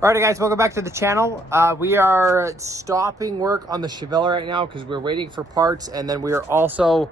Alrighty guys, welcome back to the channel. We are stopping work on the Chevelle right now because we're waiting for parts, and then we are also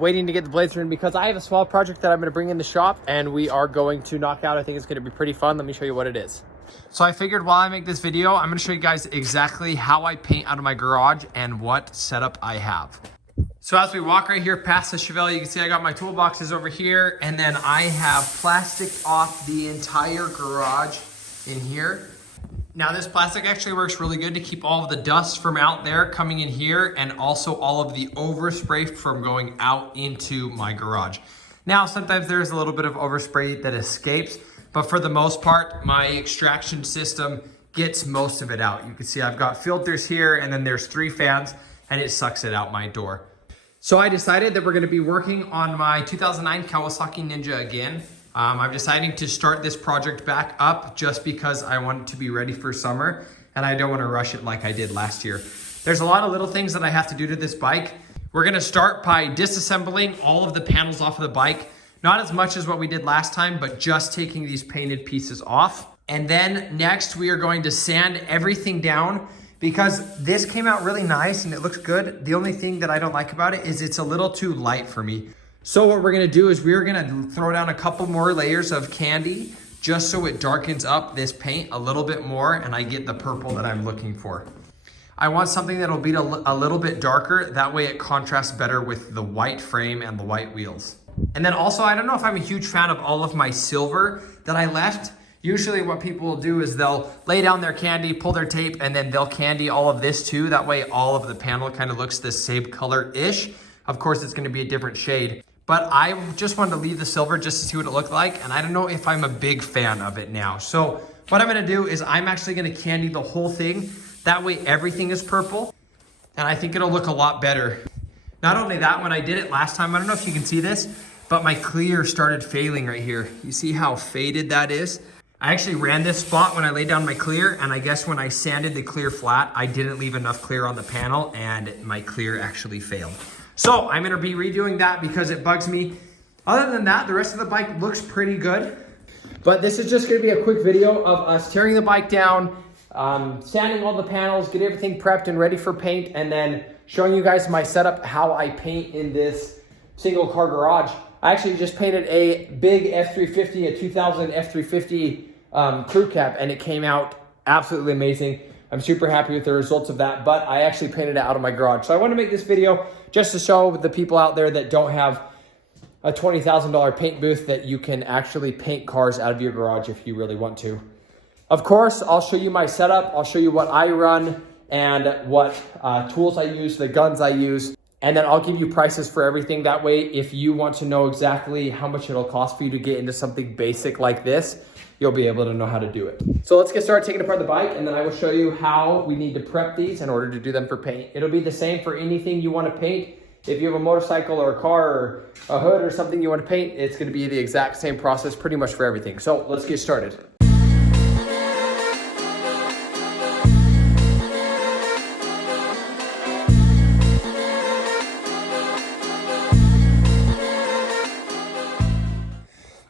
waiting to get the blades in because I have a small project that I'm going to bring in the shop and we are going to knock out. I think it's going to be pretty fun. Let me show you what it is. So I figured while I make this video, I'm going to show you guys exactly how I paint out of my garage and what setup I have. So as we walk right here past the Chevelle, you can see I got my toolboxes over here, and then I have plastic off the entire garage in here. Now this plastic actually works really good to keep all of the dust from out there coming in here, and also all of the overspray from going out into my garage. Now sometimes there's a little bit of overspray that escapes, but for the most part my extraction system gets most of it out. You can see I've got filters here, and then there's 3 fans, and it sucks it out my door. So I decided that we're going to be working on my 2009 Kawasaki Ninja again. I'm deciding to start this project back up just because I want it to be ready for summer, and I don't want to rush it like I did last year. There's a lot of little things that I have to do to this bike. We're going to start by disassembling all of the panels off of the bike. Not as much as what we did last time, but just taking these painted pieces off. And then next we are going to sand everything down because this came out really nice and it looks good. The only thing that I don't like about it is it's a little too light for me. So what we're gonna do is we're gonna throw down a couple more layers of candy just so it darkens up this paint a little bit more and I get the purple that I'm looking for. I want something that'll be a little bit darker, that way it contrasts better with the white frame and the white wheels. And then also, I don't know if I'm a huge fan of all of my silver that I left. Usually what people will do is they'll lay down their candy, pull their tape, and then they'll candy all of this too. That way all of the panel kind of looks the same color-ish. Of course, it's gonna be a different shade. But I just wanted to leave the silver just to see what it looked like, and I don't know if I'm a big fan of it now. So what I'm gonna do is I'm actually gonna candy the whole thing. That way everything is purple, and I think it'll look a lot better. Not only that, when I did it last time, I don't know if you can see this, but my clear started failing right here. You see how faded that is? I actually ran this spot when I laid down my clear, and I guess when I sanded the clear flat, I didn't leave enough clear on the panel, and my clear actually failed. So I'm gonna be redoing that because it bugs me. Other than that, the rest of the bike looks pretty good. But this is just gonna be a quick video of us tearing the bike down, sanding all the panels, get everything prepped and ready for paint, and then showing you guys my setup, how I paint in this single car garage. I actually just painted a big F350, a 2000 F350 crew cab, and it came out absolutely amazing. I'm super happy with the results of that, but I actually painted it out of my garage. So I want to make this video just to show the people out there that don't have a $20,000 paint booth that you can actually paint cars out of your garage if you really want to. Of course, I'll show you my setup. I'll show you what I run and what tools I use, the guns I use, and then I'll give you prices for everything. That way, if you want to know exactly how much it'll cost for you to get into something basic like this, you'll be able to know how to do it. So let's get started taking apart the bike, and then I will show you how we need to prep these in order to do them for paint. It'll be the same for anything you want to paint. If you have a motorcycle or a car or a hood or something you want to paint, it's going to be the exact same process pretty much for everything. So let's get started.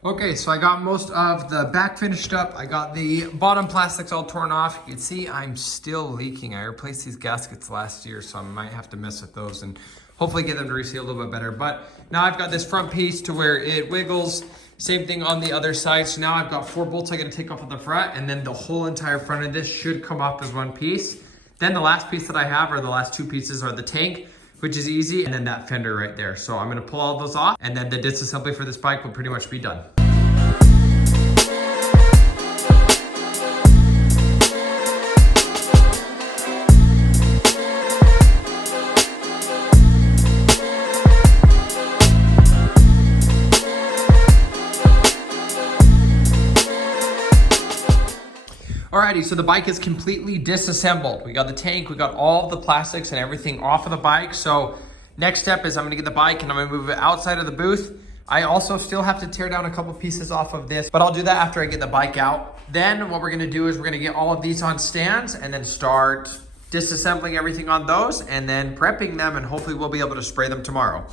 Okay, so I got most of the back finished up. I got the bottom plastics all torn off. You can see I'm still leaking. I replaced these gaskets last year, so I might have to mess with those and hopefully get them to reseal a little bit better. But now I've got this front piece to where it wiggles. Same thing on the other side. So now I've got 4 bolts I gotta take off of the front, and then the whole entire front of this should come off as one piece. Then the last piece that I have, or the last 2 pieces, are the tank, which is easy, and then that fender right there. So I'm gonna pull all those off, and then the disassembly for this bike will pretty much be done. Alrighty, so the bike is completely disassembled. We got the tank, we got all the plastics and everything off of the bike. So next step is I'm gonna get the bike and I'm gonna move it outside of the booth. I also still have to tear down a couple pieces off of this, but I'll do that after I get the bike out. Then what we're gonna do is we're gonna get all of these on stands and then start disassembling everything on those and then prepping them, and hopefully we'll be able to spray them tomorrow.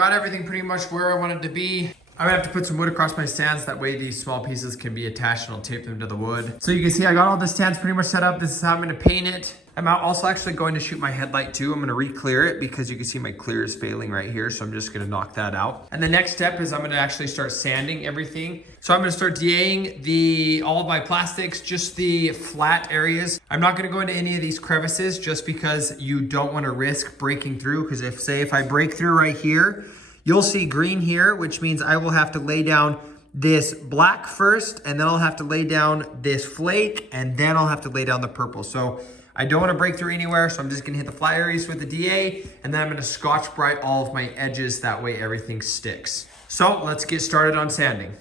got everything pretty much where I want it to be. I'm gonna have to put some wood across my stands. That way these small pieces can be attached and I'll tape them to the wood. So you can see I got all the stands pretty much set up. This is how I'm gonna paint it. I'm also actually going to shoot my headlight too. I'm gonna re-clear it because you can see my clear is failing right here. So I'm just gonna knock that out. And the next step is I'm gonna actually start sanding everything. So I'm gonna start DAing all of my plastics, just the flat areas. I'm not gonna go into any of these crevices just because you don't wanna risk breaking through. Because if I break through right here, you'll see green here, which means I will have to lay down this black first, and then I'll have to lay down this flake, and then I'll have to lay down the purple. So I don't want to break through anywhere, so I'm just gonna hit the flat areas with the DA, and then I'm gonna Scotch-Brite all of my edges. That way everything sticks. So let's get started on sanding.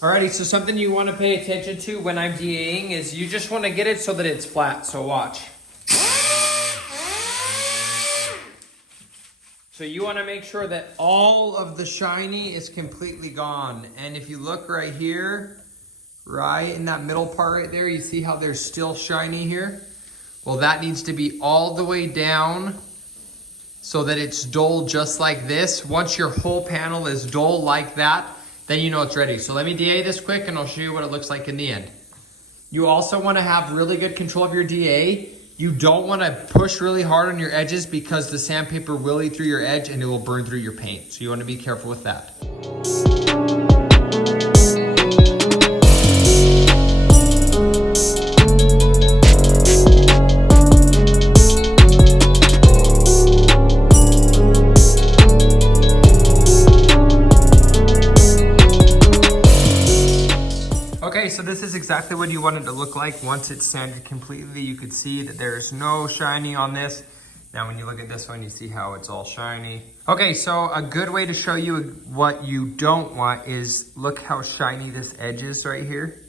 Alrighty, so something you want to pay attention to when I'm DAing is you just want to get it so that it's flat. So watch. So you want to make sure that all of the shiny is completely gone. And if you look right here, right in that middle part right there, you see how there's still shiny here? Well, that needs to be all the way down so that it's dull just like this. Once your whole panel is dull like that, then you know it's ready. So let me DA this quick and I'll show you what it looks like in the end. You also want to have really good control of your DA. You don't want to push really hard on your edges because the sandpaper will eat through your edge and it will burn through your paint. So you want to be careful with that. Okay, so this is exactly what you want it to look like once it's sanded completely. You could see that there's no shiny on this. Now when you look at this one, you see how it's all shiny. Okay, so a good way to show you what you don't want is look how shiny this edge is right here.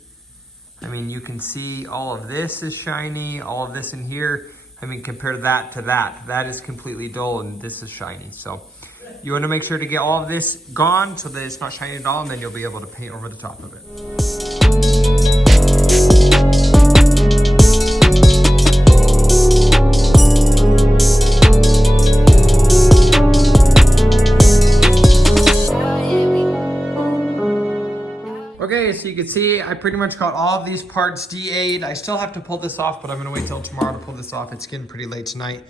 I mean, you can see all of this is shiny, all of this in here. I mean, compare that to that. That is completely dull and this is shiny. So you want to make sure to get all of this gone so that it's not shiny at all, and then you'll be able to paint over the top of it. Okay, so you can see I pretty much got all of these parts DA'd. I still have to pull this off, but I'm gonna wait till tomorrow to pull this off. It's getting pretty late tonight.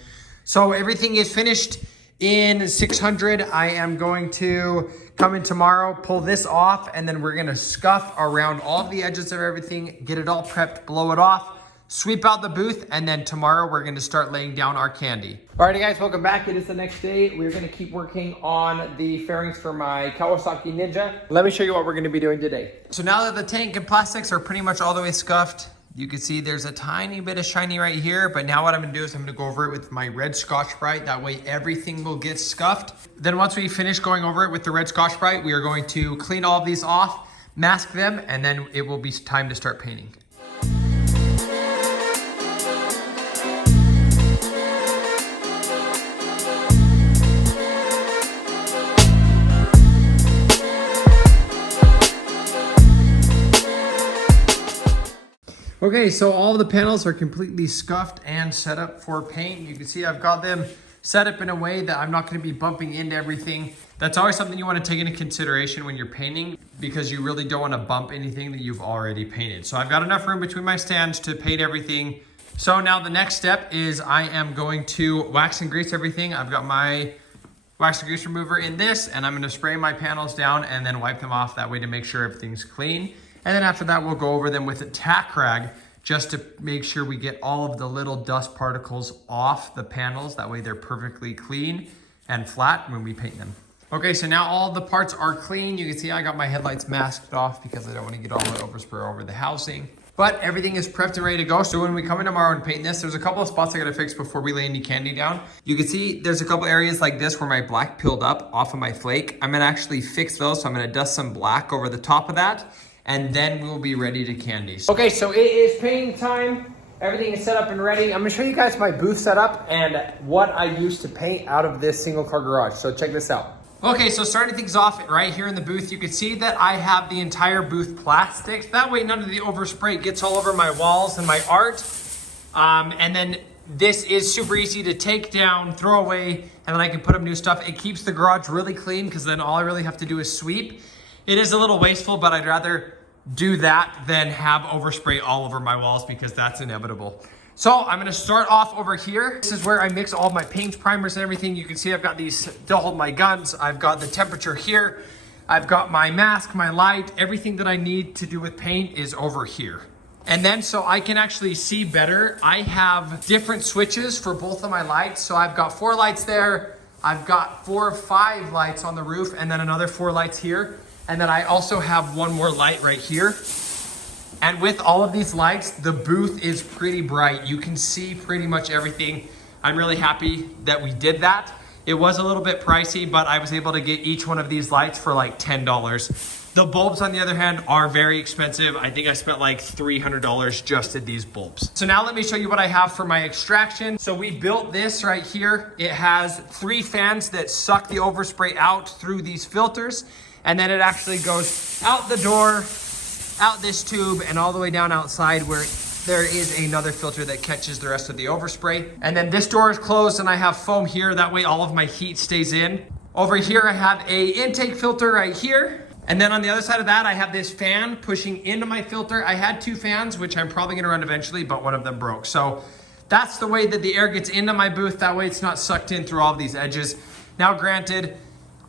So everything is finished in 600. I am going to come in tomorrow, pull this off, and then we're gonna scuff around all of the edges of everything, get it all prepped, blow it off, sweep out the booth, and then tomorrow we're gonna start laying down our candy. Alrighty guys, welcome back. It is the next day. We're gonna keep working on the fairings for my Kawasaki Ninja. Let me show you what we're gonna be doing today. So now that the tank and plastics are pretty much all the way scuffed, you can see there's a tiny bit of shiny right here, but now what I'm gonna do is I'm gonna go over it with my red Scotch-Brite. That way everything will get scuffed. Then once we finish going over it with the red Scotch-Brite, we are going to clean all of these off, mask them, and then it will be time to start painting. Okay, so all of the panels are completely scuffed and set up for paint. You can see I've got them set up in a way that I'm not going to be bumping into everything. That's always something you want to take into consideration when you're painting, because you really don't want to bump anything that you've already painted. So I've got enough room between my stands to paint everything. So now the next step is I am going to wax and grease everything. I've got my wax and grease remover in this, and I'm going to spray my panels down and then wipe them off that way to make sure everything's clean. And then after that, we'll go over them with a tack rag just to make sure we get all of the little dust particles off the panels. That way they're perfectly clean and flat when we paint them. Okay, so now all the parts are clean. You can see I got my headlights masked off because I don't want to get all the overspray over the housing. But everything is prepped and ready to go. So when we come in tomorrow and paint this, there's a couple of spots I gotta fix before we lay any candy down. You can see there's a couple areas like this where my black peeled up off of my flake. I'm gonna actually fix those. So I'm gonna dust some black over the top of that, and then we'll be ready to candy. Okay, so it is painting time. Everything is set up and ready. I'm gonna show you guys my booth setup and what I used to paint out of this single car garage. So check this out. Okay, so starting things off right here in the booth, you can see that I have the entire booth plastic. That way none of the overspray gets all over my walls and my art. And then this is super easy to take down, throw away, and then I can put up new stuff. It keeps the garage really clean because then all I really have to do is sweep. It is a little wasteful, but I'd rather do that than have overspray all over my walls because that's inevitable. So I'm gonna start off over here. This is where I mix all of my paints, primers, and everything. You can see I've got these to hold my guns. I've got the temperature here. I've got my mask, my light, everything that I need to do with paint is over here. And then so I can actually see better, I have different switches for both of my lights. So I've got 4 lights there. I've got 4 or 5 lights on the roof and then another 4 lights here. And then I also have one more light right here. And with all of these lights, the booth is pretty bright. You can see pretty much everything. I'm really happy that we did that. It was a little bit pricey, but I was able to get each one of these lights for like $10. The bulbs, on the other hand, are very expensive. I think I spent like $300 just at these bulbs. So now let me show you what I have for my extraction. So we built this right here. It has 3 fans that suck the overspray out through these filters. And then it actually goes out the door, out this tube, and all the way down outside where there is another filter that catches the rest of the overspray. And then this door is closed and I have foam here. That way all of my heat stays in. Over here, I have a intake filter right here. And then on the other side of that, I have this fan pushing into my filter. I had 2 fans, which I'm probably gonna run eventually, but one of them broke. So that's the way that the air gets into my booth. That way it's not sucked in through all of these edges. Now granted,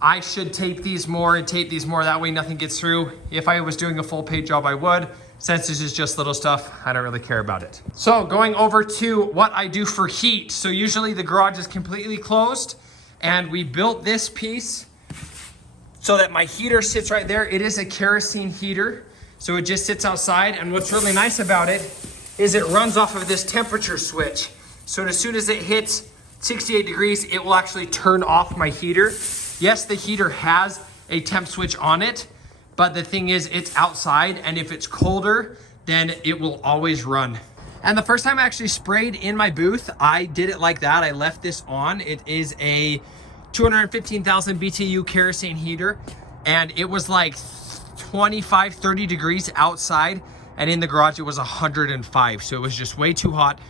I should tape these more and tape these more. That way nothing gets through. If I was doing a full paint job, I would. Since this is just little stuff, I don't really care about it. So going over to what I do for heat. So usually the garage is completely closed and we built this piece so that my heater sits right there. It is a kerosene heater. So it just sits outside. And what's really nice about it is it runs off of this temperature switch. So as soon as it hits 68 degrees, it will actually turn off my heater. Yes, the heater has a temp switch on it, but the thing is it's outside, and if it's colder, then it will always run. And the first time I actually sprayed in my booth, I did it like that. I left this on. It is a 215,000 BTU kerosene heater, and it was like 25, 30 degrees outside, and in the garage it was 105, so it was just way too hot.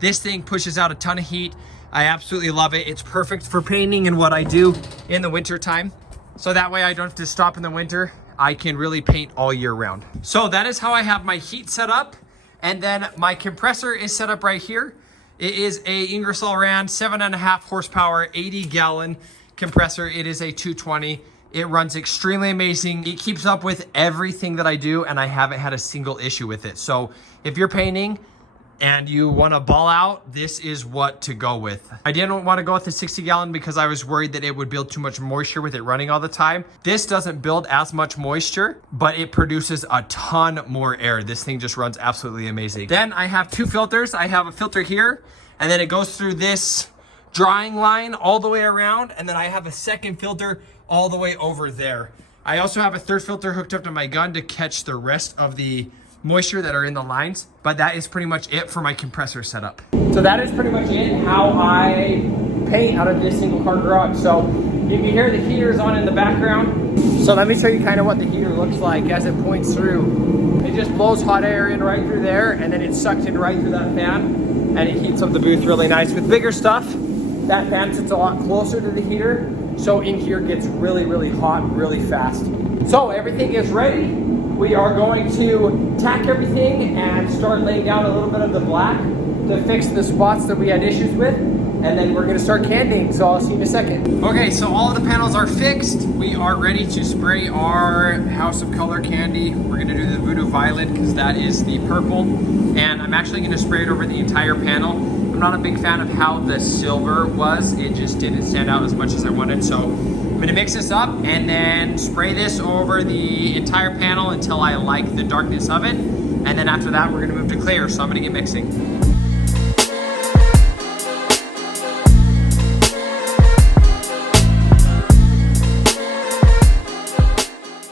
This thing pushes out a ton of heat. I absolutely love it. It's perfect for painting and what I do in the winter time. So that way I don't have to stop in the winter. I can really paint all year round. So that is how I have my heat set up. And then my compressor is set up right here. It is a Ingersoll Rand 7.5 horsepower, 80 gallon compressor. It is a 220. It runs extremely amazing. It keeps up with everything that I do and I haven't had a single issue with it. So if you're painting and you want to ball out, this is what to go with. I didn't want to go with the 60 gallon because I was worried that it would build too much moisture with it running all the time. This doesn't build as much moisture, but it produces a ton more air. This thing just runs absolutely amazing. Then I have 2 filters. I have a filter here, and then it goes through this drying line all the way around, and then I have a second filter all the way over there. I also have a 3rd filter hooked up to my gun to catch the rest of the moisture that are in the lines, but that is pretty much it for my compressor setup. So that is pretty much it, how I paint out of this single car garage. So you can hear the heaters on in the background. So let me show you kind of what the heater looks like as it points through. It just blows hot air in right through there, and then it's sucked in right through that fan, and it heats up the booth really nice. With bigger stuff, that fan sits a lot closer to the heater, so in here gets really, really hot really fast. So everything is ready. We are going to tack everything and start laying down a little bit of the black to fix the spots that we had issues with. And then we're gonna start candying, so I'll see you in a second. Okay, so all of the panels are fixed. We are ready to spray our House of Color candy. We're gonna do the Voodoo Violet because that is the purple. And I'm actually gonna spray it over the entire panel. I'm not a big fan of how the silver was. It just didn't stand out as much as I wanted. So I'm gonna mix this up and then spray this over the entire panel until I like the darkness of it. And then after that, we're gonna move to clear. So I'm gonna get mixing.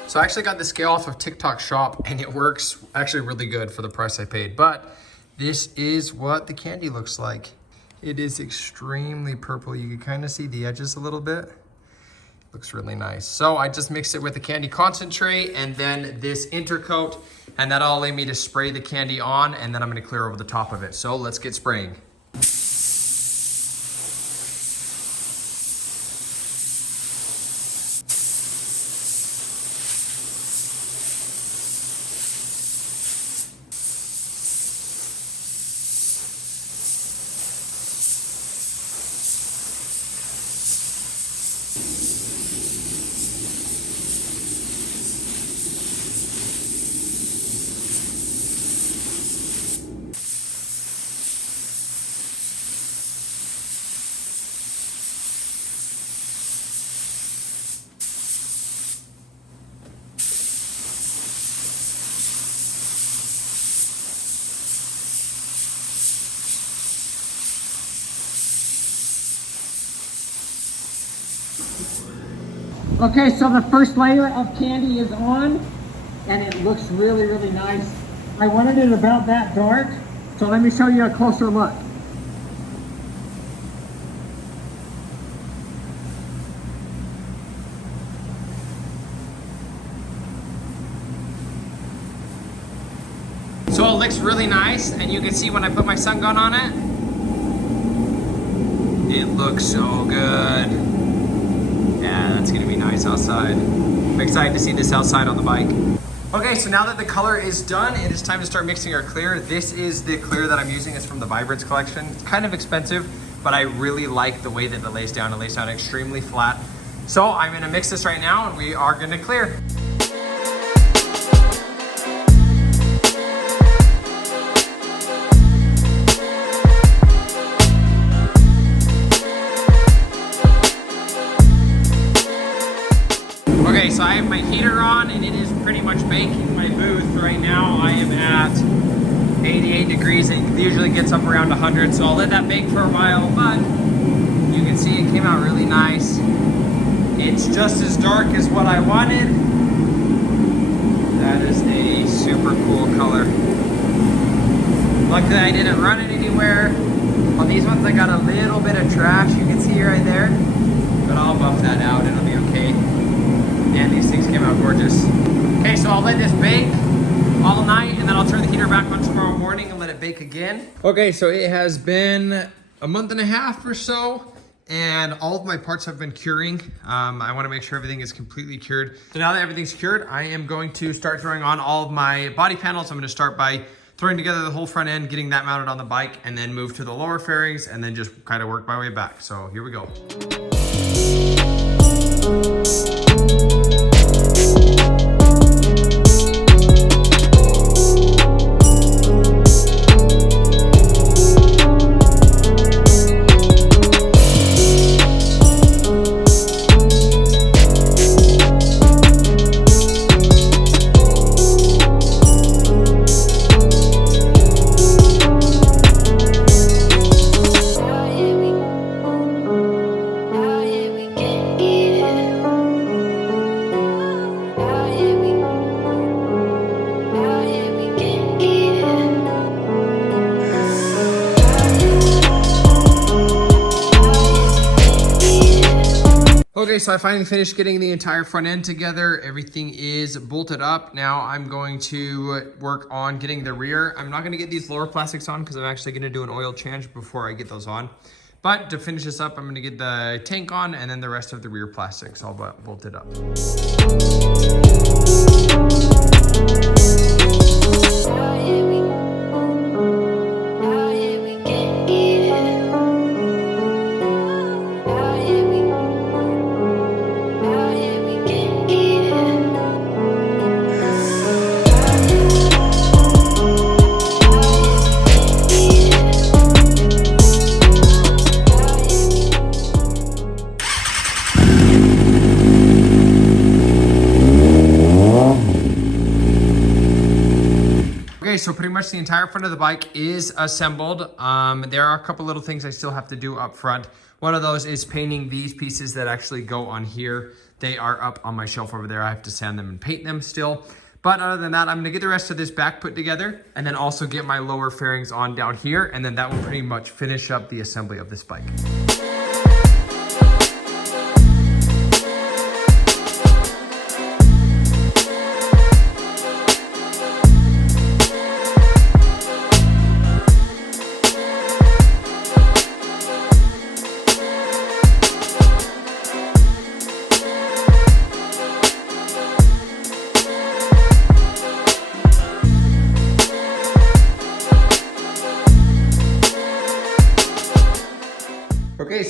So I actually got the scale off of TikTok Shop and it works actually really good for the price I paid. But this is what the candy looks like. It is extremely purple. You can kind of see the edges a little bit. Look looks really nice. So I just mixed it with the candy concentrate and then this Intercoat, and that'll allow me to spray the candy on, and then I'm gonna clear over the top of it. So let's get spraying. Okay, so the first layer of candy is on, and it looks really, really nice. I wanted it about that dark, so let me show you a closer look. So it looks really nice, and you can see when I put my sun gun on it, it looks so good. Yeah, that's gonna be nice outside. I'm excited to see this outside on the bike. Okay, so now that the color is done, it is time to start mixing our clear. This is the clear that I'm using. It's from the Vibrance collection. It's kind of expensive, but I really like the way that it lays down. It lays down extremely flat. So I'm gonna mix this right now, and we are gonna clear. Okay, so I have my heater on, and it is pretty much baking my booth. Right now I am at 88 degrees. It usually gets up around 100, so I'll let that bake for a while, but you can see it came out really nice. It's just as dark as what I wanted. That is a super cool color. Luckily I didn't run it anywhere. On these ones I got a little bit of trash, you can see right there, but I'll buff that out, it'll be okay. And these things came out gorgeous. Okay, so I'll let this bake all night, and then I'll turn the heater back on tomorrow morning and let it bake again. Okay, so it has been a month and a half or so, and all of my parts have been curing. I wanna make sure everything is completely cured. So now that everything's cured, I am going to start throwing on all of my body panels. I'm gonna start by throwing together the whole front end, getting that mounted on the bike, and then move to the lower fairings, and then just kind of work my way back. So here we go. Okay, so I finally finished getting the entire front end together. Everything is bolted up. Now I'm going to work on getting the rear. I'm not going to get these lower plastics on because I'm actually going to do an oil change before I get those on. But to finish this up, I'm going to get the tank on, and then the rest of the rear plastics all bolted up. Okay, so pretty much the entire front of the bike is assembled. There are a couple little things I still have to do up front. One of those is painting these pieces that actually go on here. They are up on my shelf over there. I have to sand them and paint them still. But other than that, I'm gonna get the rest of this back put together and then also get my lower fairings on down here. And then that will pretty much finish up the assembly of this bike.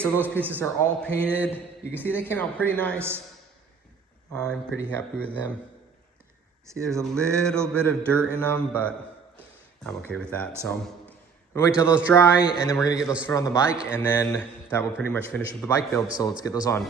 so those pieces are all painted. You can see they came out pretty nice. I'm pretty happy with them. See, there's a little bit of dirt in them, but I'm okay with that. So we'll wait till those dry, and then we're gonna get those thrown on the bike, and then that will pretty much finish with the bike build. So let's get those on.